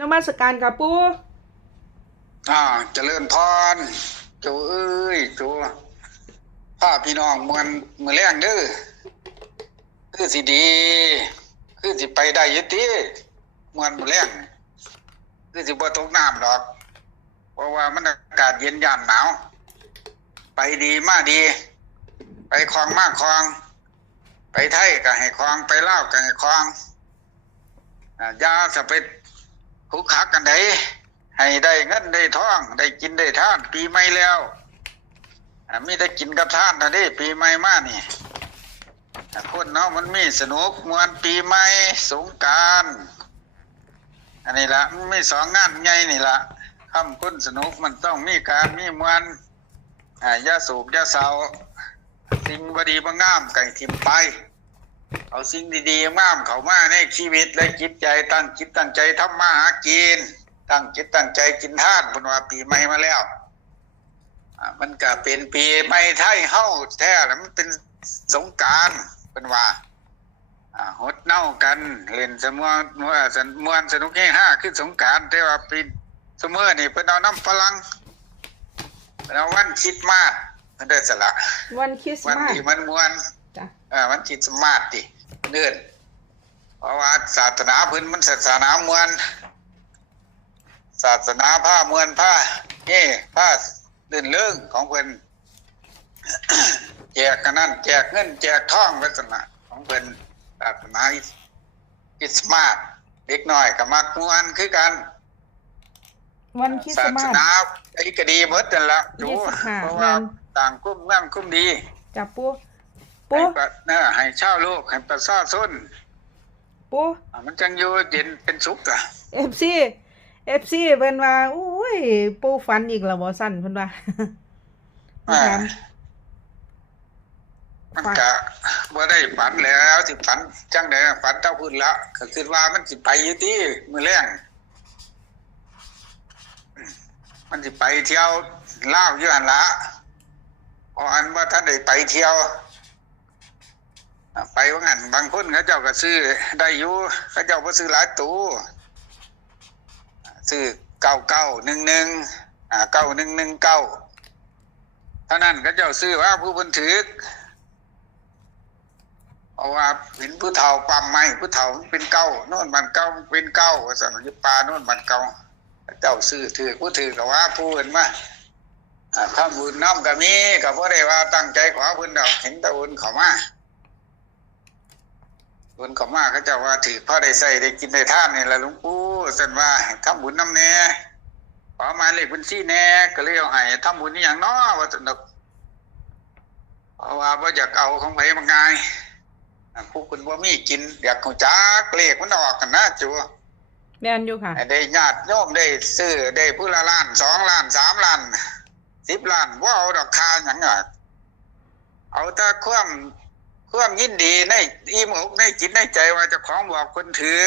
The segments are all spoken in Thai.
นมัสการกับปูอ่าเจริญพรจูเอ้ยจูพาพี่น้องมวนมือแรงเด้อคือสิดี คือสิไปได้ยุติมวนมือแรงคือสิบ่ตกน้ำดอก เพราะว่ามันอากาศเย็นยามหนาว ไปดีมาดี ไปคลองมากคลอง ไปไทยก็ให้คลองไปเลาก็ให้คลองอ่าอยาสะไป คุกคักกันไดให้ได้เงินได้ทอง ได้กินได้ท่าน ปีใหม่แล้วมีแต่กินกับท่านนะเด้ปีใหม่มานี่คนเนาะมันมีสนุกมวนปีใหม่สงการอันนี้ละมันมีสองงานใหญ่นี่ละคำคนสนุกมันต้องมีการมีมวนอ่ายาสูบยาเศร้าสิ่งบดีบ่งามไก่ทิมไป เอาสิ่งดีๆงามเข้ามาในชีวิตและจิตใจตั้งจิตตั้งใจทำมาหากินตั้งจิตตั้งใจกินทานบนว่าปีใหม่มาแล้วอ่ามันก็เป็นปีใหม่ไทยเฮาแท้แล้วมันเป็นสงกรารเป็นว่าอ่าหดเน่ากันเล่นสมวนมวนสนมวนสนุกเฮฮาคือสงกรารแต่ว่าปีเสมอนี่เพิ่นเอาน้ำฝรั่งเพิ่นเอาวันคริดมาสเพิ่นได้สละวันคริสต์วันมาสที่มันมวนจ้ะเออมันจิตสมาธิเนื่อนเพราะว่าศาสนาเพื้นมันศาสนามวลศาสนาผ้ามวลผ้าเฮ่ผ้าลื่นเรื่องของเพิ่นแจกกันนั่นแจกเงินแจกทองลักษณะของเพิ่นศาสนาคริสต์มาสเด็กน้อยกับมักมวนคือกัน วันคริสศาต์มาสสนาไอ้ก็ดีหมดนั่นละจูยี่สิบห้าเพราะว่าเดือนต่างกุ้มงามกุ้มดีจ้ะปู ปูให้ประเน้อให้ชาวโลกให้ประชาชนปูอ่ามันจังอยู่เย็นเป็นสุขอะเอฟซีเอฟซีเพิ่นว่าอุ้ยปูฝันอีกแล้วบ่สั่นเพิ่นว่าอ่าถามมันก็บ่ได้ฝันแล้วสิฝันจังได๋ฝันเจ้าพุ่นละก็คิดว่ามันสิไปอยู่ติมื้อแรงมันสิไปเที่ยวลาวอยู่หันละพราะอันว่าท่านได้ไปเที่ยว ไปว่างั้นบางคนเขาเจ้าก็ซื้อได้อยู่เขาเจ้าบ่ซื้อหลายตู้ซื้อ9911อ่า9119เท่านั้นเขาเจ้าซื้อว่าผู้เพิ่นถือเพราะว่าเห็นผู้เฒ่าปั๊มไม้ผู้เฒ่าเป็นเก้าโน่นมันเก้าเป็นเก้าสั่นยู่ป่าโน่นมันเก้าเจ้าซื้อถือผู้ถือก็ว่าผู้อื่นมาอ่าถ้าบุญน้ำก็มีก็บ่ได้ว่าตั้งใจขอเพิ่นดอกเห็นตะอุ่นเขามา อุ่นเขามาเขาเจ้าว่าถือพอได้ใส่ได้กินได้ทานนี่ล่ะหลวงปู่สั่นว่าให้ทำบุญน้ำแน่ขอหมายเลขบัญชีแน่ก็เลยเอาให้ทำบุญนี่อย่างน้อว่าซั่นดอกเพราะว่าบ่อยากเอาของไผมาง่ายอ่าผู้คุณว่ามีกินอยากของจักเลขมันออกกันนะจูแม่นอยู่ค่ะให้ได้ญาติโยมได้ซื้อได้ผู้ละล้านสองล้านสามล้านสิบล้านว่าเอาดอกคาอย่างอะเอาแต่ความ ความยินดีในอิ่มอกในจิตในใจว่าเจะของบอกคนถือ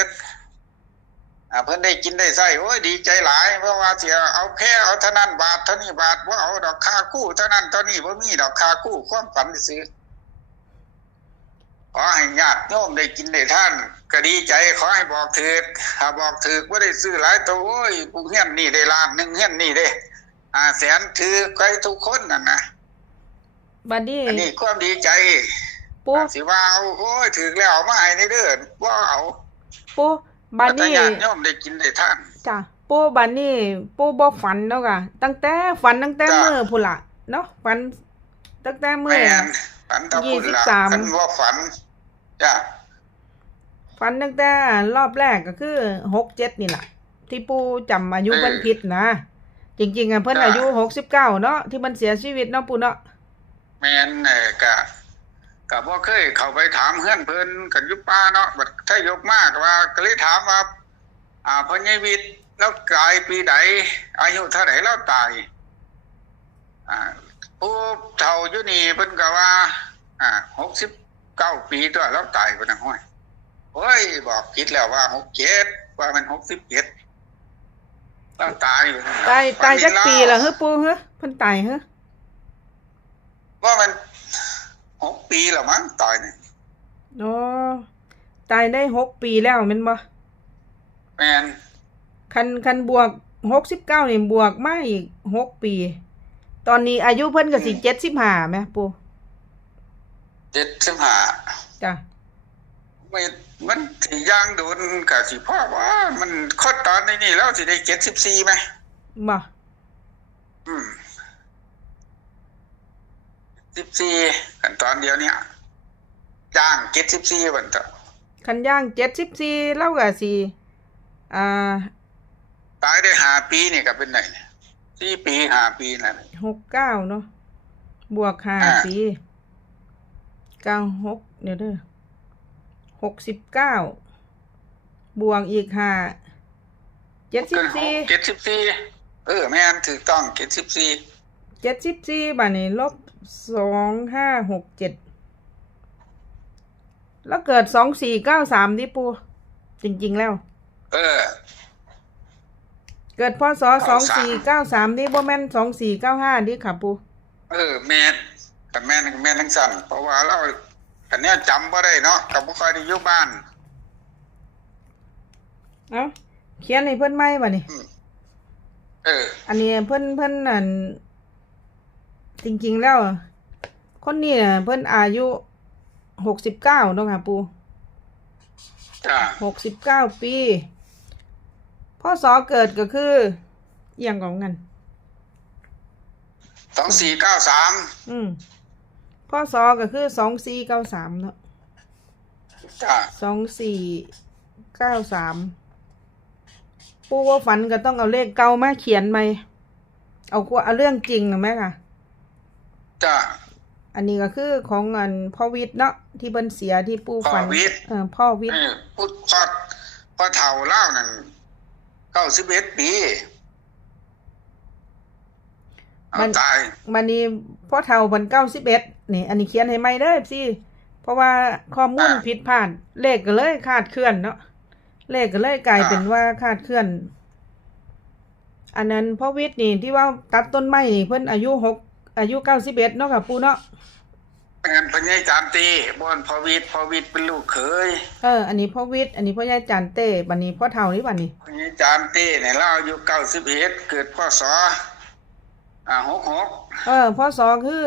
อ่าเพิ่นได้กินได้ใส่โอ้ยดีใจหลาย เพราะว่าเสียเอาแค่เอาเท่านั้นบาทเท่านี้บาทว่าเอาดอกคาคู่เท่านั้นเท่านี้ว่ามีดอกคาคู่ความฝันซื้อขอให้ญาติโยมได้กินได้ท่านก็ดีใจขอให้บอกถือถ้าบอกถือว่าได้ซื้อหลายตัวโอ้ยปูเฮียนนี่ได้ล้านหนึ่งเฮียนนี่ได้อ่าแสนถือใครทุกคนนั่นนะบัดนี้อันนี้ความดีใจ ปูอ่าสิว่าเอาโอ้ยถือแล้วเอามาให้ในเด้อว่าเอาปูบัดแต่นี้ญาติโยมได้กินได้ท่านจ้ะปูบัดนี้ปูบ่ฝันแล้วค่ะตั้งแต่ฝันตั้งแต่จ้ะมื้อพุ่นล่ะเนาะฝันตั้งแต่มื้อแม่นฝันตะคุณละยี่สิบสามฝันว่าฝันจ้ะฝันตั้งแต่รอบแรกก็คือหกเจ็ดนี่แหละที่ปู่จำอายุเพิ่นผิดนะ จริง ๆอะเพิ่นอายุหกสิบเก้าเนาะที่มันเสียชีวิตเนาะปู่เนาะแม่นเอ่อกะ กะบ่เคยเข้าไปถามเพื่อนเพิ่นกันอยู่ป่าเนาะบัดถ้ายกมากว่าก็เลยถามว่าอ่าพญวิทย์แล้วตายปีใดอายุเท่าไหร่แล้วตายอ่าผู้เฒ่าอยู่นี่เพิ่นก็ว่าอ่า69ปีตัวแล้วตายเพิ่นน่ะห้อยโอ้ยบอกผิดแล้วว่า67ว่ามัน67แล้วตายอยู่นั่นน่ะตายตายจักปีแล้แล้ววเฮ้อปู่เฮ้อเพิ่นตายเฮ้อว่ามัน หกปีแล้วมั้งตายนี่อ๋อตายได้หกปีแล้วแม่นบ่แม่นคคันคันบวกหกสิบเก้านี่บวกมาอีกหกปี ตอนนี้อายุเพิ่นก็สิเจ็ดสิบห้าไหมปูเจ็ดสิบห้าจ้ะไม่มันสิย่างโดนกับสิพ่อว่ามันคดตอนนี้นี่แล้วสิได้เจ็ดสิบสี่ไหมบ่อืม สิบสี่ขั้นตอนเดียวเนี่ยจ้างเจ็ดสิบสี่วันต่อคันย่างเจ็ดสิบสี่เล่าก็สิอ่าตายได้หาปีนี่ก็เป็นไหนสี่ปีหาปีนั่นหกเก้าเนาะบวกห้าอ่าปีเก้าหกเดี๋ยวเด้อหกสิบเก้าบวกอีกห้าเจ็ดสิบสี่เจ็ดสิบสี่เออแม่นถูกต้องเจ็ดสิบสี่เจ็ดสิบสี่บาทนี่ลบ สองห้าหกเจ็ดแล้วเกิดสองสี่เก้าสามที่ปู จริง ๆ แล้ว เออ เกิดพศสองสี่เก้าสามนี่บ่แม่นสองสี่เก้าห้านี่ค่ะปู เออ แม่นแต่แม่นแม่นทั้งสั่นเพราะว่าเราอันเนี้ยจำบ่ได้เนาะกับบ่ค่อยได้อยู่บ้าน เอ้าเขียนให้เพิ่นไหมบ่นี่ เออ อันนี้เพิ่นเพิ่นอัน จริง ๆ แล้ว คนนี้น่ะเพิ่นอายุหกสิบเก้าเนาะค่ะปูจ้าหกสิบเก้าปีพ่อสอเกิดก็คือเอียงของกัน สองสี่เก้าสามอืมพ่อสอก็คือสองสี่เก้าสามเนาะจ้าสองสี่เก้าสามปูว่าฝันก็ต้องเอาเลขเก่ามาเขียนไหม เอากว่าเอาเรื่องจริงหรือไหมค่ะ จ้าอันนี้ก็คือของเงินพ่อวิทย์เนาะที่เพิ่นเสียที่ปูฝันพ่อวิทย์เออพ่อวิทเอย์อพุทธพอดพอเฒ่าเล่านั่นเก้าสิบเอ็ดปีเอาตายมันนี่พ่อเฒ่าเพิ่นเก้าสิบเอ็ดนี่ อันนี้เขียนให้ไม่ได้สิเพราะว่าข้อมูลผิดพลาดเลขก็เลยคลาดเคลื่อนเนาะเลขก็เลยกลายเป็นว่าคลาดเคลื่อน อันนั้นพ่อวิทย์นี่ที่ว่าตัดต้นไม้นี่เพิ่นอายุหก อายุเก้าสิบเอ็ดเนาะค่ะปูเนาะเงินพญายจามตีบอนพอวิทย์พอวิทย์เป็นลูกเขยเอออันนี้พ่อวิทย์อันนี้พ่อยายจันเต้บันนี้พ่อเฒ่านี่บันนี้พญายจามตีเนี่ยเล่าอายุเก้าสิบเอ็ดเกิดพ่อสออ่าหกหกเออพ่อสอคือ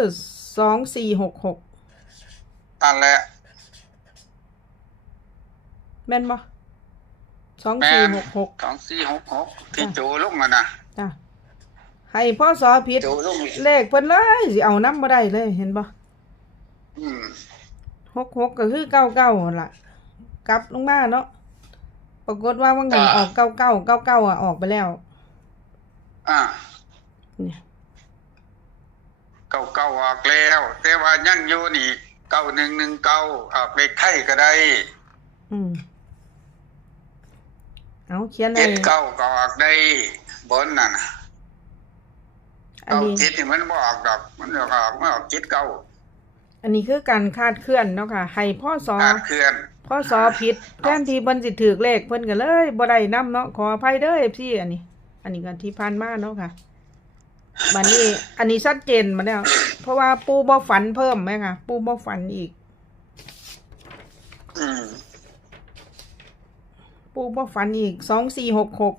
สองสี่หกหกนั่นแหละแม่นบ่สองแม่สี่นหกหกสองสี่หกหกที่โจลงมานะจ้ะ ให้พ่อสอผิดโจลงเลขเพิ่นเลยสิเอาน้ำบ่ได้เลยเห็นบ่อืมหกหกก็คือเก้าเก้าล่ะ กลับลงมาเนาะปรากฏว่าว่างไงออกเก้าเก้าเก้าเก้าอะออกไปแล้ว อ่าเนี่ยเก่าเก่าออกแล้ว แต่ว่ายังอยู่นี่เก้าหนึ่งหนึ่งเก้าออกเลขไทยก็ได้อืมเอาเขียนเจ็ให้ดเก้าก็ออกได้บนนั่นน่ะ อันเก้านี้ เจ็ดนี่มันบออกดอก มันออกไม่ออกเจ็ดเก้าอันนี้คือการคาดเคลื่อนเนาะค่ะ ให้พ่อสอขาดเคลื่อน พ่อสอผิดแทนที่เพิ่นสิถือเลขเพิ่นก็เลยบ่ได้นํเนาะขออภัยเด้อพี่อันนี้ อันนี้ก็ที่ผ่านมาเนาะค่ะบัดนี้ อันนี้ชัดเจนมาแล้ว เพราะว่าปูบ่ฝันเพิ่มไหมค่ะ ปูบ่ฝันอีก อืมปูบ่ฝันอีกสองสี่หกหก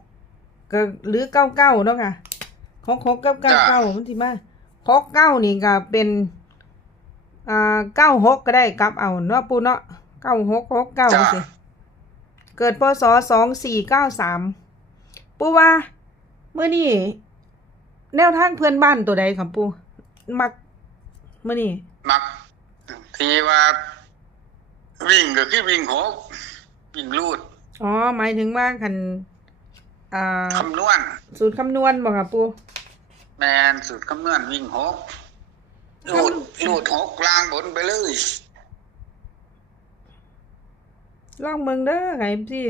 ก็หรือเก้าเก้าเนาะค่ะ หกหกกับเก้าเก้ามันสิมาหกเก้านี่ก็เป็นอ่าเก้าหกก็ได้กลับเอาเนาะปูเนาะเก้าหกหกเก้าสิเกิดพศสองสี่เก้าสามปูว่าเมื่อนี่แนวทางเพื่อนบ้านตัวใดครับปูมักเมื่อนี่มัก ทีว่า วิ่งก็คือวิ่งหกวิ่งลูดอ๋อหมายถึงว่าคันอ่าคำนวณ สูตรคำนวณบอกครับปู แมนสูตรคำนวณวิ่งหกลูดลูดหกล่างบนไปเลยลองเบิ่งเด้อไงพี่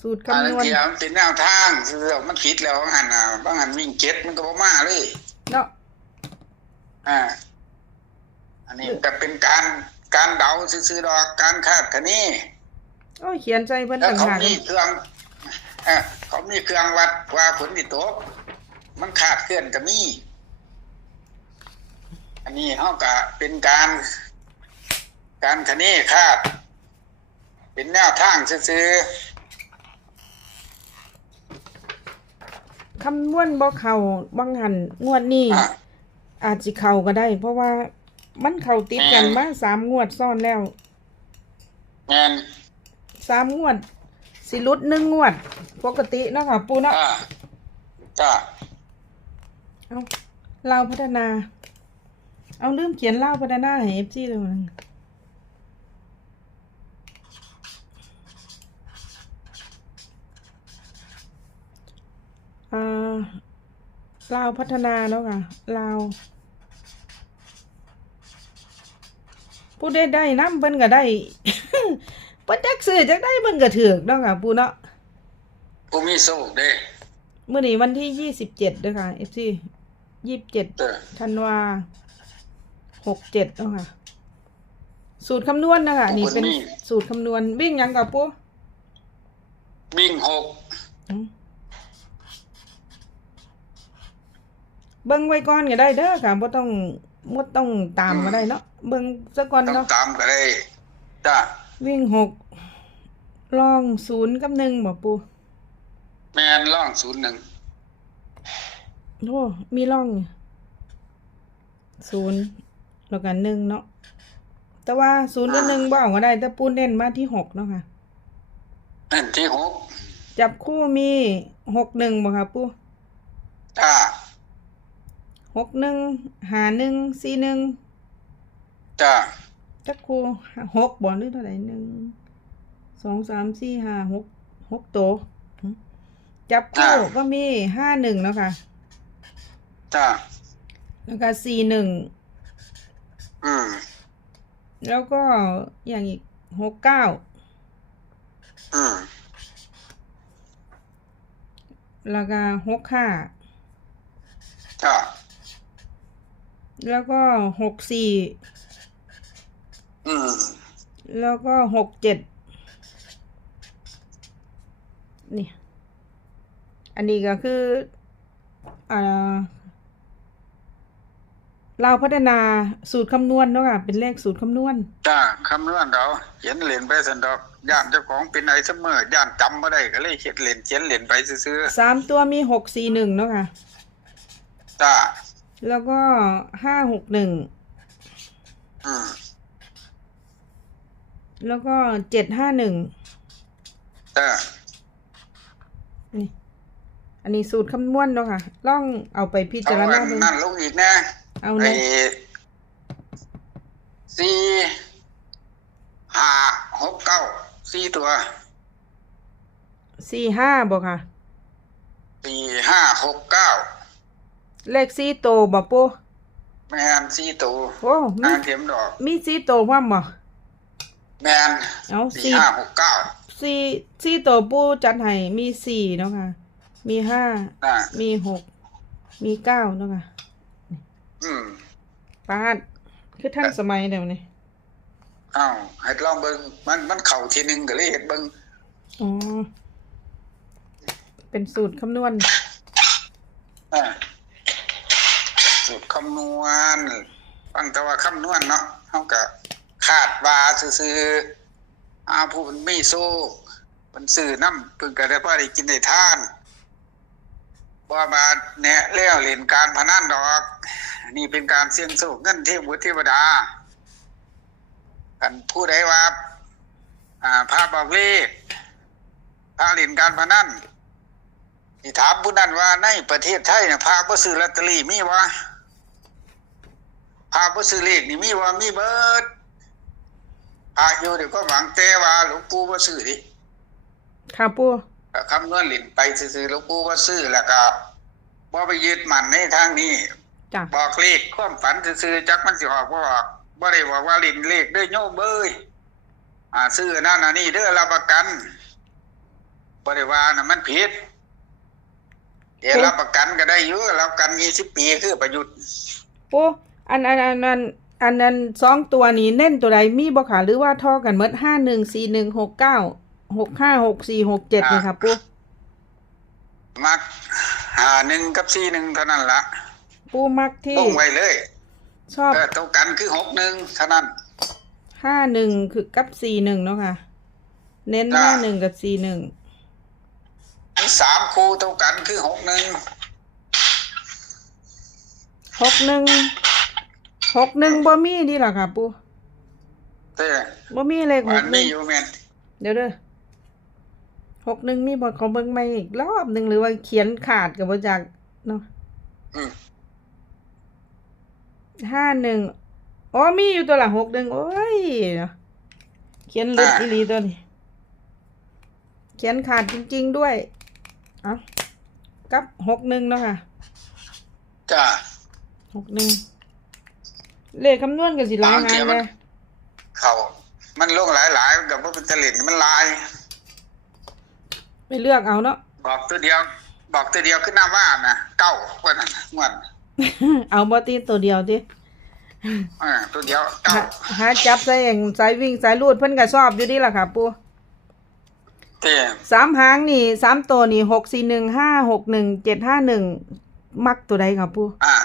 สูตรอันคำนนั้นวณเทียมนเป็นแนวทางคือมันผิดแล้วบางอันอะบางอันวิ่งเจ็ดมันก็บ่มาเลยเนาะอ่า อันนี้ก็เป็นการการเดาซื่อๆดอกการคาดคะเนโอ้ยเขียนใจเพิ่นแล้วต่างเขาหากมีเครื่องเออเขามีเครื่องวัดว่าฝนติตก มันขาดเคลื่อนก็มีอันนี้เขาก็เป็นการ การคะเนคาด เป็นแนวทางซื่อคำนวณบ่เข้าบางหันงวดนี้อะอาจสิเข้าก็ได้ เพราะว่ามันเข้าติดกันแม่นมาสามงวดซ้อนแล้วแม่นสามงวด สิหลุดหนึ่งงวด ปกติเนาะค่ะปูเนาะ อ่าจ้า เอาเราวพัฒนา เอาลืมเขียนเล่าวพัฒนาให้ FC เลยมันอ่าลาวพัฒนาเนาะค่ะลาวผู้ได้ได้น้ำเพิ่นก็ได้เพิ่นจักซื้อจักได้เพิ่นก็ถือกเนาะค่ะปูเนาะผู้มีโชคเด้มื้อนี้วันที่ยี่สิบเจ็ดเด้อค่ะ FC ยี่สิบเจ็ดเด้อธันวาหกเจ็ดเนาะค่ะ สูตรคำนวณนะคะนี่เป็นสูตรคำนวณวิ่งหยังกับปูวิ่งหกอืมเบิ่งไว้ก่อนก็ได้เด้อค่ะบ่ต้องบ่ต้องตามก็ได้เนาะเบิ่งซะก่อนต้องเนาะตามก็ได้จ้าวิ่งหกลองศูนย์กับหนึ่งบ่ปูแม่นล่องศูนย์หนึ่ง โอ้มีร่องอยู่ศูนย์แล้วกันหนึ่งเนาะแต่ว่าศูนย์กับหนึ่งบ่เอาก็ได้ แต่ปูเน้นมาที่หกเนาะค่ะนั่นที่หกจับคู่มีหกหนึ่งบ่ค่ะปูจ้าหกหนึ่งหาหนึ่งสี่หนึ่งจ้าจับคู่หกบ่หรือเท่าไหร่หนึ่งสองสามสี่ห้าหกหกตัวหึจับคู่ก็มีห้าหนึ่งเนาะค่ะ จ้าแล้วก็สี่หนึ่งอืมแล้วก็อย่างอีกหกเก้าอืมแล้วก็หกห้าจ้าแล้วก็หกสี่อืมแล้วก็หกเจ็ดนี่ อันนี้ก็คืออ่า เราพัฒนาสูตรคำนวณเนาะค่ะเป็นเลขสูตรคำนวณจ้าคำนวณเราเขียนเหรียญไปสันดอกย่านเจ้าของเป็นไอเสมอย่านจำบ่ได้ก็เลยเขียนเหรียญเขียนเหรียญไปซื้อสามตัวมีหกสี่หนึ่งเนาะค่ะๆจ้าแล้วก็ห้าหกหนึ่งอืมแล้วก็เจ็ดห้าหนึ่งจ้านี่อันนี้สูตรคำนวณเนาะค่ะลองเอาไปพิเอาจารอัณานดูนั่นลงอีกนะ เอาไอ้เนี่ยสี่ห้าหกเก้าสี่ตัวสี่ห้าบอกค่ะ สี่ห้าหกเก้าเลขสี่โตวบอกปูแมนสี่ตัวโอ้มีนางเข็มดอก มีสี่โตวว่าบ่แมนเอาสี่สี่ห้าหกเก้าสี่สี่โตวปูจัดให้มีสี่เนาะค่ะ มีห้าน่ะมีหก มีเก้าเนาะค่ะ อืมปาดคือท่านสมัยเดี๋ยวนี้เอ้าให้ลองเบิ่งมันมันเข่าทีหนึงก็เลยเห็นเบิ่งอ๋อเป็นสูตรคำนวณอ่าสูตรคำนวณฟังแต่ว่าคำนวณเนาะเฮาก็คาดว่าซื่อๆอาผู้มันมีโซ่มันซื้อน้ำเพิ่นก็ได้พอได้กินได้ทานบ่มาแนะแล้วเล่นการพนันดอก นี่เป็นการเสี่ยงโชคเงินเทพบุตรเทวดากันผู้ใดว่าอ่าพาบอกเลขพาเล่นการพนันที่ถามผู้นั้นว่าในประเทศไทยเนี่ยพาบ่ซื้อลอตเตอรี่มีวะพาบ่ซื้อเลขนี่มีวะมีเบิดพาอยู่เดี๋ยวก็หวังแต่ว่าหลวงปู่บ่ซื้อดิค่ะปูก็คำนวณเล่นไปซื่อๆหลวงปู่บ่ซื้อแล้วก็บ่ไปยึดมั่นในทางนี้ จ้ะบอกเลขความฝันซื่อๆจักมันสิออกบ่ออกบ่ได้บอกว่าเล่นเลขเด้อโยมเอ้ยอ่าซื้อนั่นน่ะนี่เด้อรับประกันบ่ได้ว่าน่ะมันผิดเดี๋ยวรับประกันก็ได้อยู่รับประกัน20ปีคือประยุทธ์ปูอันอันอันอันอันนั้นสองตัวนี้เน้นตัวใดมีบ่ค่ะหรือว่าท่อกันเมดห้าหนึ่งสี่หนึ่งหกเก้าหกห้าหกสี่หกเจ็ดนี่ค่ะปูมักหาหนึ่งกับ41เท่านั้นละ ปูมักที่ลงไว้เลยชอบเออเท่ากันคือ61เท่านั้น ห้าหนึ่งคือกับสี่หนึ่งเนาะค่ะ เน้นจ้ะ ห้าหนึ่งกับสี่หนึ่งมีสามคู่เท่ากันคือหกหนึ่งหกหนึ่งหกหนึ่งบ่มีนี่หรอค่ะ ปูเต้บ่มีเลขหมันกหมีนึ่งอยู่แม่นเดี๋ยวเด้อหกหนึ่งมีบทของเบิ่งไม่อีกรอบหนึ่งหรือว่าเขียนขาดกับบ่จากเนาะอืม ห้าหนึ่งอ๋อมีอยู่ตัวละหกหนึ่งโอ้ยเนาะเขียนลึกอีหลีตัวนี้ เขียนขาดจริง ๆ ด้วยเอะกับหกหนึ่งเนาะค่ะจ้าหกหนึ่งเลขคำนวณกับสิหลายบางงาเทีนมัเลนยเขามันลงหลายๆกับว่าเป็นจริตมันลาย ไปเลือกเอาเนาะบอกตัวเดียว บอกตัวเดียวขึ้นหน้าบ้านนะเก้าคนนั้นงวด เอาบอตีตัวเดียวดิเออตัวเดียวเก้าหาหาจับใส่เองสายวิ่งสายลูดเพิ่นก็ชอบอยู่ดีล่ะค่ะปูเต้สามหางนี่สามตัวนี่หกสี่หนึ่งห้าหกหนึ่งเจ็ดห้าหนึ่งมักตัวใดค่ะปูอ่า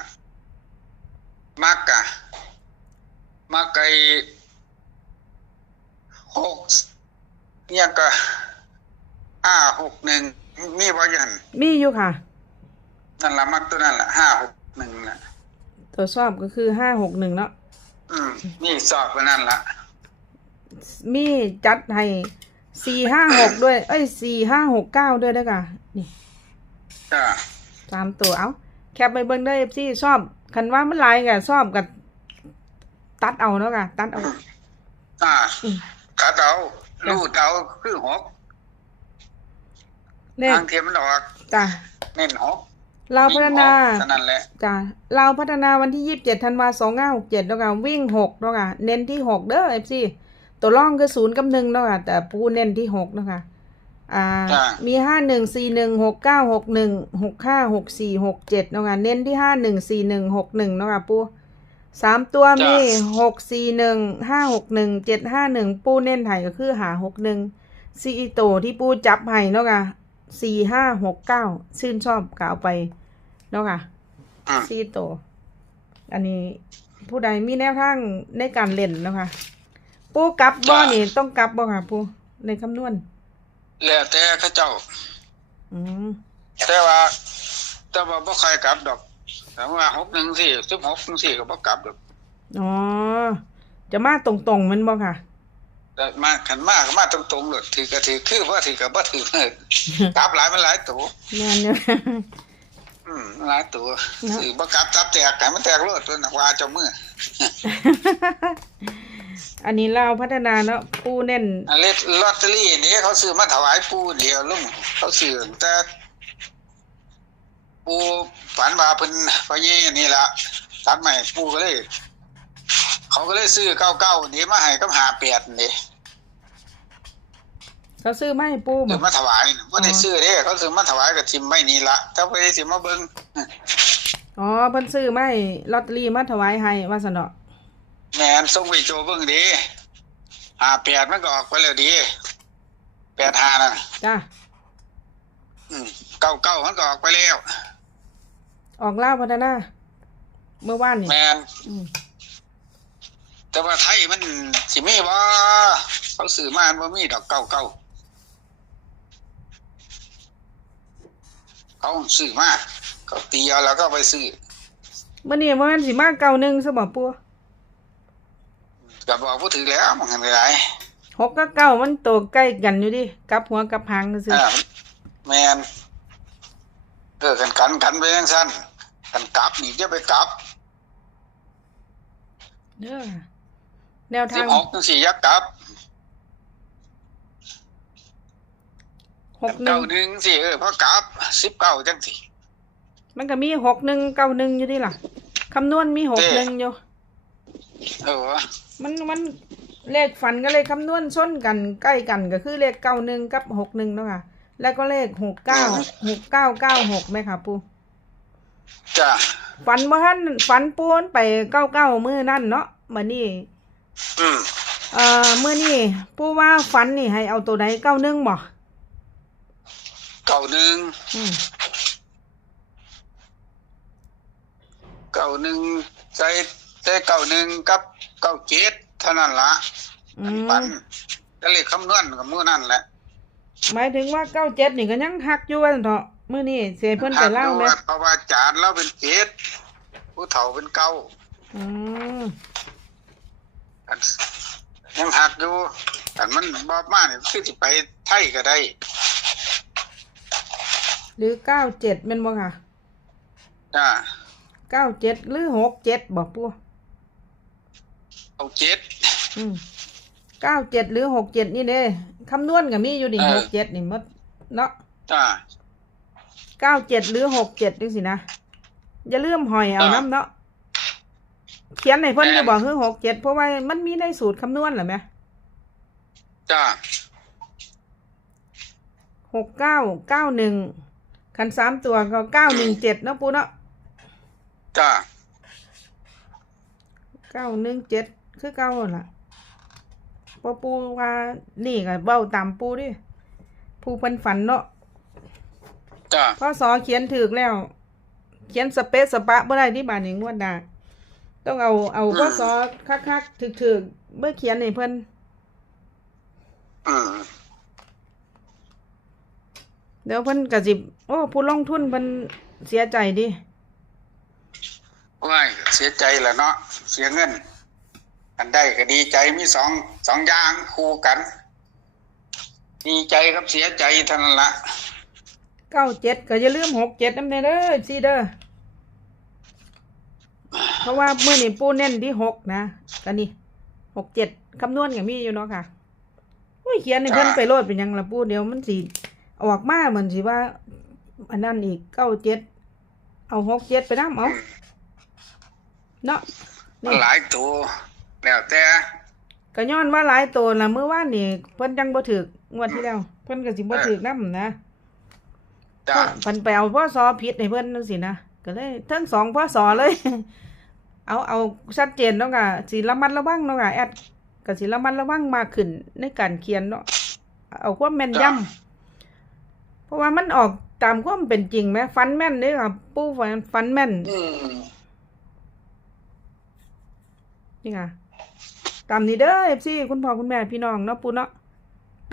มักอะมักไอหกเนี่ยก็ห้าหกหนึ่งมีบ่อยันมีอยู่ค่ะ นั่นละมักตัวนั่นละห้าหก หนึ่งละตัวชอบก็คือห้าหกหนึ่งเนาะอืมนี่สอบไปนั่นละมีจัดให้สี่ห้าหกด้วย เอ้ยสี่ห้าหกเก้าด้วยเด้อค่ะนี่จ้าสามตัวเอาแคปไปเบิ่งได้เอฟซีชอบคันว่ามันหลายกะชอบกับตัดเอาเนาะค่ะ ตัดเอาอ่าอืมขาเอาลูดเอาคือหกเลขทางเทียมมันออกจ้ะเน้นหก เราวพัฒนาเท่านั้นแหละจ้ะเราวพัฒนาวันที่ยี่สิบเจ็ดธันวาสองเก้าหกเจ็ดแล้วกันวิ่งหกแล้วกันเน้นที่หกเด้อเอฟซีตัวร่องคือศูนย์กับหนึ่งแล้วกันแต่ปูเน้นที่หกแล้วกันอ่ามีห้าหนึ่งสี่หนึ่งหกเก้าหกหนึ่งหกห้าหกสี่หกเจ็ดแล้วกันเน้นที่ห้าหนึ่งสี่หนึ่งหกหนึ่งแล้วกันปูสามตัวมีหกสี่หนึ่งห้าหกหนึ่งเจ็ดห้าหนึ่งปูเน้นไทยก็คือหาหกหนึ่งซีโตวที่ปูจับให้เนาะค่ะ สี่ห้าหกเก้าชื่นชอบกล่าวไปเนาะค่ะอืมซีโตวอันนี้ผู้ใดมีแนวทางในการเล่นเนาะค่ะปูกลับบ่นี่ต้องกลับบ่ค่ะปูในคำนวณแล้วแต่เขาเจ้า อืมแต่ว่า แต่ว่าบ่ใครกลับดอกแต่ว่าหกหนึ่งสี่สิบหกหนึ่งสี่ก็บ่กลับดอกอ๋อจะมาตรงๆแมันบ่ค่ะ แต่มาขันมากก็มาตรงๆเลยถือก็ถือคือว่าถือก็บ่ถือเออกลับหลายมันหลายตัวแม่นเนี่ยอืมหลายตัวเนาะถือบ่กลับจับแตกให้มันแตกรวดตัวนักว่าเจ้ามืออันนี้เราวพัฒนาเนาะปูเน้นอันเล็ลอตเตอรี่นี่เขาซื้อมาถวายปู่เดียวลุงเขาซื้อแต่ปู่ฝันว่าเพิ่นพ่อใหญ่นี่ล่ะตัดใหม่ปู่ก็เลย เขาก็เลยซื้อ99นี่มาให้กับ58นี่เขาซื้อมาให้ปูบซื้ออกมาถวายน่ะบ่ได้ซื้อเด้เขาซื้อมาถวายก็ทิมไว้นี่ล่ะแต่บ่ได้สิมาเบิ่งอ๋อเพิ่นซื้อมาให้ลอตเตอรี่มาถวายให้ว่าซั่นเนาะแม่นส่งไปโจเบิ่งดี58มันก็ออกไปแล้วดี85นั่นจ้าอืม99มันก็ออกไปแล้ว ออกลาวพัฒนาเมื่อวานนี่แม่นอืม แต่ว่าไทยมันสิมีบ่เขาซื้อมาบ่มีดอกเก่าเก่าเขาซื้อมาเขาตีเอาแล้วก็ไปซื้อมื้อนี้บ่แม่นสิมาเก่าหนึงซะบ่ปูก็บอกผู้ถือแล้วมันเป็นไรหกกับเก้ามันตัวใกล้กันอยู่ดิกลับหัวกลับหางซื่ออ่าแมนเออกันกันกันไปยังสั้นกันกลับนี่จะไปกลับเด้อ แนวสิทาบงหกจังสี่ยักกลับหกหเก้านึ่งหนึ่งสี่เออพอกลับสิบเก้าจังสี่ มันก็มีหกหนึ่งเก้าหนึ่งอยู่ดิล่ะคำนวณมีหกหนึ่งอยู่ เออมันมันเลขฝันก็เลยคำนวณส้นกันใกล้กันก็คือเลขเก้าหนึ่งกับหกหนึ่งเนาะค่ะ แล้วก็เลขหกเก้าหกเก้าเก้าหกไหมค่ะปูจ้าฝันว่าท่านฝันปูนไปเก้าเก้ามือนั่นเนาะมื่อนี้ อืมเอ่อมื่อนี้ปูว่าฝันนี่ให้เอาตัวใดเก้าหนึ่งบ่เก้าหนึ่งอืมเก้าหนึ่งใส่ใส่เก้าหนึ่งกับเก้าเจ็ดเท่านั้นละอืปันมก็เลยคำนวณกับมือนั่นแหละหมายถึงว่าเก้าเจ็ดนี่ก็ยังหักอยู่ว่าซั่นเถาะมื้อนี้เสียเพิ่นไปเล่าหักไหมดูว่เพราะว่าจานเราเป็นเจ็ดผู้เฒ่าเป็นเก้าอืมอัน ยังหักอยู่อันมันบ่มานี่คือสิไปไทยก็ได้ หรือเก้าเจ็ดแม่นบ่ค่ะจ้าเก้าเจ็ดหรือหกเจ็ดบอกปู่เอาเจ็ดอืมเก้าเจ็ดหรือหกเจ็ดนี่เด้คำนวณก็มีอยู่นี่เออหกเจ็ดนี่หมดเนาะจ้าเก้าเจ็ดหรือหกเจ็ดจังสินะอย่าลืมหอยเอาอ่าน้ำเนาะเขียนให้เพิ่นแม่นจะบอกคือหกเจ็ดเพราะว่ามันมีในสูตรคำนวณเหรอไหมจ้าหกเก้าเก้าหนึ่งคันสามตัวก็เก้าหนึ่งเจ็ดเนาะปูเนาะจ้าเก้าหนึ่งเจ็ดคือเก้าล่ะพอปูว่านี่ก็เบ้าตามปูดิผู้เพิ่นฝันเนาะจ้าพ่อสอเขียนถูกแล้ว เขียนสเปซสปะบ่ได้ที่บานนี้งวดหน้า ต้องเอาเอาพ่อสอคักๆถึกๆเมื่อเขียนให้เพิ่นอืมเดี๋ยวเพิ่นก็สิโอ้ผู้ลงทุนเพิ่นเสียใจดิว้ายเสียใจแหละเนาะเสียเงิน อันได้ก็ดีใจมีสองสองอย่างคู่กัน ดีใจกับเสียใจเท่านั้นละเก้าเจ็ดก็อย่าลืมหกเจ็ดนำเด้อเด้อซีเด้อ เพราะว่าเมื่อนี่ปูเน้นที่หกนะก็นี่หกเจ็ดคำนวณก็มีอยู่เนาะค่ะโอ้ยเขียนให้เพิ่นไปโลดเป็นหยังล่ะปูเดี๋ยวมันสิออกมาเหมือนสิว่า อันนั้นอีกเก้าเจ็ดเอาหกเจ็ดไปน้ำเอาเนาะมันนี่หลายตัวแล้วแต่ก็ย้อนว่าหลายตัวละเมื่อวานนี่เพิ่นจังบ่ถึกงวดที่แล้วเพิ่นก็สิบ่ถึกนำนะจ้าเพิ่นไปเอาพ่อสอผิดให้เพิ่นจังซี่นะก็เลยทั้งสองพ่อสอเลย เอาเอาชัดเจนเนาะค่ะสิระมัดระวังเนาะค่ะแอดก็สิระมัดระวังมากขึ้นในการเขียนเนาะเอาความแม่นยำเพราะว่ามันออกตามความเป็นจริงไหมฟันแม่นเด้ค่ะปู่ฟันฟันแม่นอืมนี่ค่ะตามนี้เด้อ FC คุณพ่อคุณแม่พี่น้องเนาะปู่เนาะ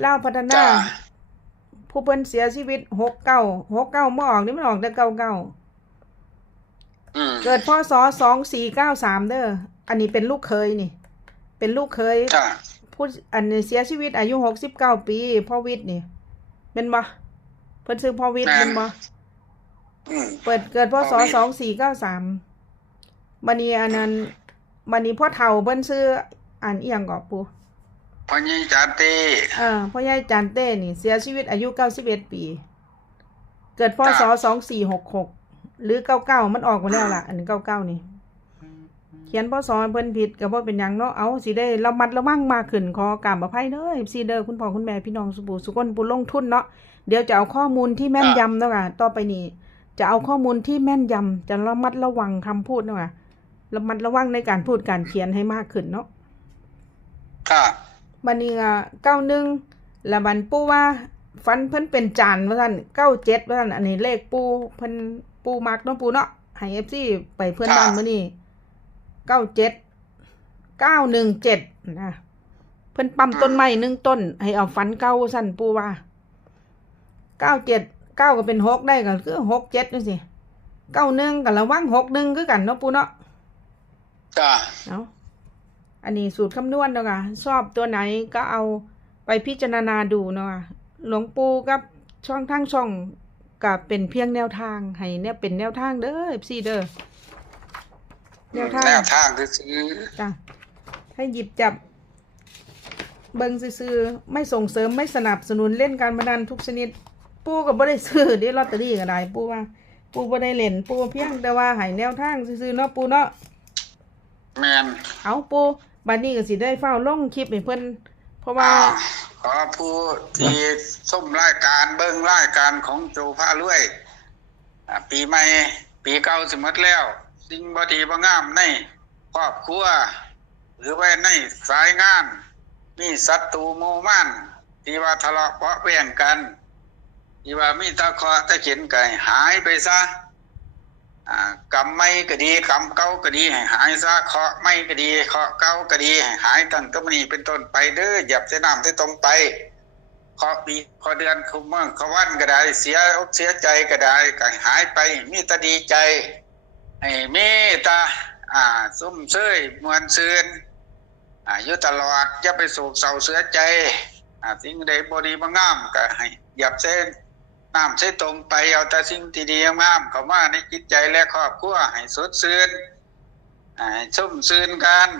ลาวพัฒนาจ้าผู้เพิ่นเสียชีวิตหกเก้าหกเก้ามาออกนี่มันออกแต่เก้าเก้าอืม เกิดพศสองสี่เก้าสามเด้อ อันนี้เป็นลูกเคยนี่ เป็นลูกเคยจ้าผู้อันนี้เสียชีวิตอายุหกสิบเก้าปีพ่อวิทย์นี่เป็นบ่เพิ่นซื้อพ่อวิทย์เป็นบ่อืมเปิดเกิดพศพ่อวิทย์สองสี่เก้าสามบันนี้อันนั้นบันนี้พ่อเฒ่าเพิ่นซื้ออ่านเอียงก่อปูพอยี่จานเต้เออพ่อใหญ่จานเต้นี่ เสียชีวิตอายุเก้าสิบเอ็ดปี เกิดพศสองสี่หกหก หรือเก้าเก้ามันออกมาแล้วล่ะ อันนี้เก้าเก้านี่ เขียนพศเพิ่นผิดก็บ่เป็นหยังเนาะเอาสิได้ระมัดระวังมากขึ้นขอกราบอภัยเด้อซีเด้อคุณพ่อคุณแม่พี่น้องสุบูสุคนผู้ลงทุนเนาะเดี๋ยวจะเอาข้อมูลที่แม่นยำเนาะค่ะต่อไปนี้จะเอาข้อมูลที่แม่นยำจะระมัดระวังคำพูดเนาะค่ะระมัดระวังในการพูดการเขียนให้มากขึ้นเนาะค่ะบันนี้อะเก้าหนึ่งละบันปูว่าฟันเพิ่นเป็นจานว่าซั่นเก้าเจ็ดว่าซั่นอันนี้เลขปูเพิ่น ปูมักเนาะปูเนาะให้เอฟซีไปเพื่อนบ้านมื้อนี้เก้าเจ็ดเก้าหนึ่งเจ็ดนะเพิ่นปั๊มต้นไม้หนึ่งต้น ให้เอาฟันเก้าสั่นปูว่าเก้าเจ็ดเก้าก็เป็นหกได้ก็คือหกเจ็ดนี่สิเก้าหนึ่งกับระวังหกหนึ่งคือกันเนาะปูเนาะจ้าเอาอันนี้สูตรคำนวณเนาะค่ะชอบตัวไหนก็เอาไปพิจารณาดูเนาะค่ะหลวงปู่กับช่องทางช่อง กับเป็นเพียงแนวทางให้เนี่ยเป็นแนวทางเด้อซีเด้อแนวทางแนวทางคือซื้อจ้ะให้หยิบจับ เบิงซื้อๆไม่ส่งเสริมไม่สนับสนุนเล่นการพนันทุกชนิด ปู่ก็บ่ได้ซื้อได้ลอตเตอรี่ก็ได้ปู่ว่า ปู่บ่ได้เล่นปู่เพียงแต่ว่าให้แนวทางซื่อๆเนาะปู่เนาะแมนเอาปูบัดนี้ก็สิได้เฝ้าลงคลิปให้เพิ่น เพราะว่า ขอผู้ที่ส้มรายการเบิ้งรายการของโจพาลุยอ่าปีใหม่ปีเก่าสมมติแล้ว สิ่งบดีบ่งามในครอบครัว หรือว่าในสายงาน มีศัตรูหมู่มั่นที่ว่าทะเลาะเบาะแว้งกันที่ว่ามีตะคาะตะเข็นไก่หายไปซะ กรรมไม่ก็ดีกรรมเก่าก็ดีหายซะเคาะไม่ก็ดีเคาะเก่าก็ดีหายตั้งแตะมอนี้เป็นต้นไปเด้ออย่าใส่น้ำใส่ตรงไปขขอปีขอเดือนเขาเมืองเขาวันก็ได้เสียอกเสียใจก็ได้ก็หายไปมีต่ดีใจให้มีตาอ่าซุ่มเซยมวนซืนอ่าอยู่ตลอดอย่าไปโศกเศร้าเสียใจอ่าสิ่งใดบ่ดีบ่งามก็ให้อย่าเส้น น้ำเส้ตรงไปเอาแต่สิ่งที่ดีงามเข้ามาในจิตใจและครอบครัวให้สดชื่นให้ชุ่มชื่นกัน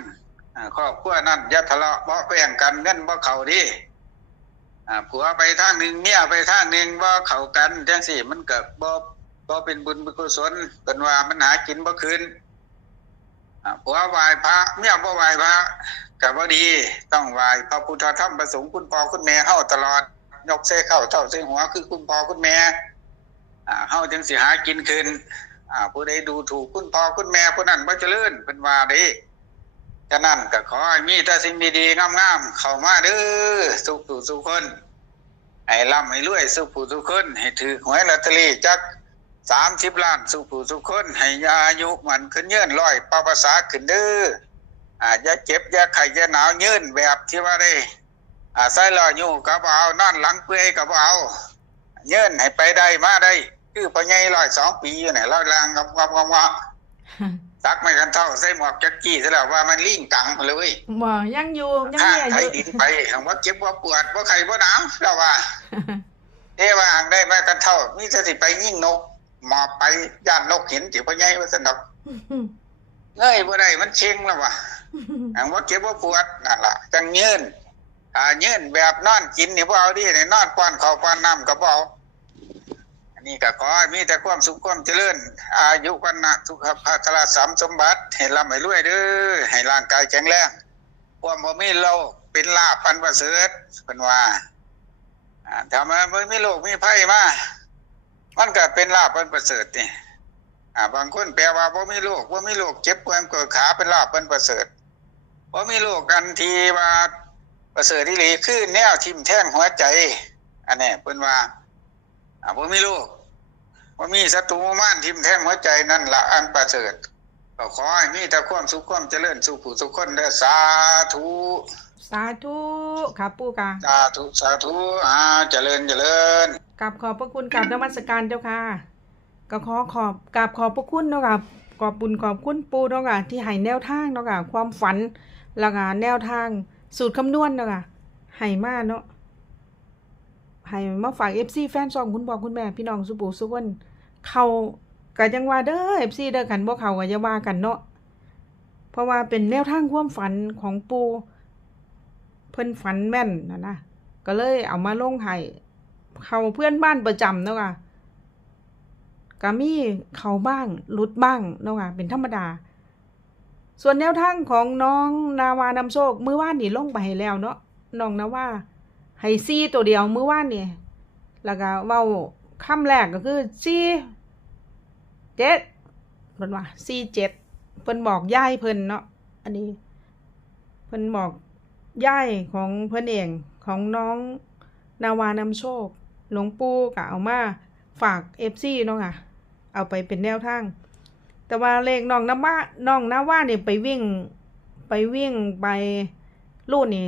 ครอบครัวนั้นอย่าทะเลาะเบาแว่งกันเงินบ่เข้าดีผัวไปทางหนึ่งเมียไปทางหนึ่งบ่เข้ากันจังซี่มันเก็บ่บ่เป็นบุญเป็นกุศลเป็นว่ามันหากินบ่คืนผัวไหว้พระเมียบ่ไหว้พระก็บ่าดี ต้องไหว้พระพุทธธรรมประสงค์คุณพ่อคุณแม่เฮาตลอด ยกเส้เข้าเท่าเส้หัวคือคุณพ่อคุณแม่อ่าเฮาจึงสิหากินคืนอ่าผู้ใดดูถูกคุณพ่อคุณแม่ผู้นั้นบ่เจริญเพิ่นว่าเด้ฉะนั้นก็ขอให้มีแต่สิ่งดีๆงามๆเข้ามาเด้อสุขสู่สุขคนให้ร่ำให้รวยสุขผู้สุขคนให้ถือหวยลอตเตอรี่จัก30ล้านสุขผู้สุขคนให้อายุมันขึ้นเยืนร้อยปาภาษาขึ้นเด้ออาอย่าเจ็บอย่าไข้อย่าหนาวยืนแบบที่ว่าได้ อาศัยรออยู่ก็บ่เอานอนหลังเปื่อยก็บ่เอาเยินให้ไปได้มาได้ คือพ่อใหญ่ร้อยสองปีอยู่ไหนร้อยลางกับกับกับว่าซักไม่กันเท่าใส่หมวกจ็คกี้ซะแล้วว่ามันลิ่งกังเลยบ่ยังอยู่ยังข้ามีอาไทยยุดินไปหังว่าเจ็บว่าปวดว่าไข้ว่าหนาวแล้วว่าเอ้ว่างได้มากันเท่ามีแต่สิไปยิ่งนกหมอบไปย่านนกเห็นที่พ่อใหญ่ว่าสนอกเงยบ่ได้มันเชิงแล้วว่าอังว่าเก็บว่าปวดนั่นล่ะจังยืน อ่ายืนแบบนอนกินนี่บ่เอาดินี่นอนป้อนข้าวป้อนน้ำก็บ่เอาอันนี้ก็ขอให้มีแต่ความสุขความเจริญ อายุวันนะสุกขภาพละสามสมบัติให้ร่ำให้รวยเด้อให้ร่างกายแข็งแรงความบ่มีโรคเป็นลาภอันประเสริฐเพิ่นว่าอ่าถ้ามันบ่มีโรคมีภัยมา มันก็เป็นลาภอันประเสริฐนี่บางคนแปลว่าบ่มีโรคบ่มีโรคเจ็บความเกิดขาเป็นลาภอันประเสริฐว่ามีโลกกันทีว่า ประเสริฐที่หลีคือแนวทิมแท่งหัวใจ อันนี้เพิ่นว่าอ่าบ่มีโลกว่ามีศัตรูม่านทิมแท่งหัวใจนั่นละอันประเสริฐก็ขอให้มีแต่ความสุขความเจริญสุขผู้สุขคนเด้อสาธุสาธุครับปู่กาสาธุสาธุอ่าเจริญเจริญกับขอบพระคุณกับนมัสการเจ้าค่ะ ก็ขอขอบกับขอบพระคุณเนาะค่ะขอบบุญขอบคุณปู่เนาะค่ะที่ให้แนวทางเนาะค่ะความฝันแล้วก็แนวทาง สูตรคำนวณเนาะค่ะให้มาเนาะให้มาฝาก FC แฟนซองคุณพ่อคุณแม่พี่น้องสุปูสุคนเขาก็ยังว่าเด้อ FC เด้อกันบ่เขาก็อย่าว่ากันเนาะเพราะว่าเป็นแนวทางความฝันของปูเพิ่นฝันแม่นนะนะก็เลยเอามาลงให้เขาเพื่อนบ้านประจำเนาะค่ะก็มีเขาบ้างหลุดบ้างเนาะค่ะเป็นธรรมดา ส่วนแนวทางของน้องนาวานำโชคมื้อว่านนี่ลงไปให้แล้วเนาะน้องนาว่าให้ซี่ตัวเดียวมื้อว่านนี่แล้วก็เว้าคำแรกก็คือซี่เจ็ดเพิ่นว่าซี่เจ็ดเพิ่นบอกย่ายเพิ่นเนาะอันนี้ เพิ่นบอกย่ายของเพิ่นเองของน้องนาวานำโชค หลวงปู่ก็เอามาฝากเอฟซีเนาะค่ะ เอาไปเป็นแนวทาง แต่ว่าเลขน้องน้ำว่าน้องน้าว่าเนี่ยไปวิ่ง ไปวิ่งไปลู่นนี่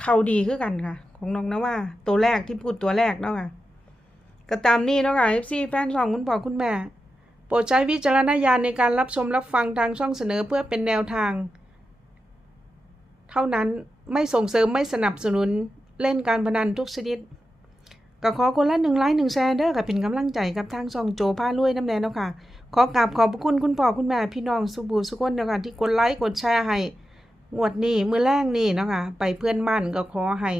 เข้าดีคือกันค่ะ ของน้องน้าว่าตัวแรกที่พูดตัวแรกเนาะค่ะก็ตามนี้เนาะค่ะเอฟซีแฟนช่องคุณพ่อคุณแม่ โปรดใช้วิจารณญาณในการรับชมรับฟังทางช่องเสนอเพื่อเป็นแนวทาง เท่านั้นไม่ส่งเสริมไม่สนับสนุนเล่นการพนันทุกชนิดก็ขอคนละหนึ่งไลค์หนึ่งแชร์เด้อค่ะเป็นกำลังใจกับทางช่องโจผ้าลุยน้ำแดงเนาะค่ะ ขอกราบขอบพระคุณคุณพ่อคุณแม่พี่น้องสุบูสุคนเนาะค่ะที่กดไลค์กดแชร์ให้งวดนี้มือแรกนี่นะคะไปเพื่อนบ้านก็ขอให้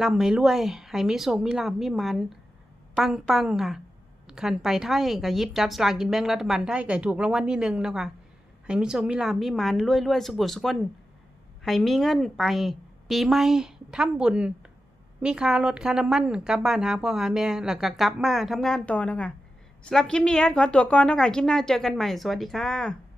ร่ำให้รวยให้มีโชคมีลาภมีมัน ปังปังค่ะขันไปไทยก็หยิบจับสลากกินแบ่งรัฐบาลไทยก็ถูกรางวัลที่หนึ่งนะคะให้มีโชคมีลาภมีมันรวยรวยสุบูสุคนให้มีเงินไปปีใหม่ทำบุญ มีค่ารถค่าน้ำมันกลับบ้านหาพ่อหาแม่แล้วก็กลับมาทำงานต่อเนาะคะ สำหรับคลิปนี้แอดขอตัวก่อนเนาะคะคลิปหน้าเจอกันใหม่ สวัสดีค่ะ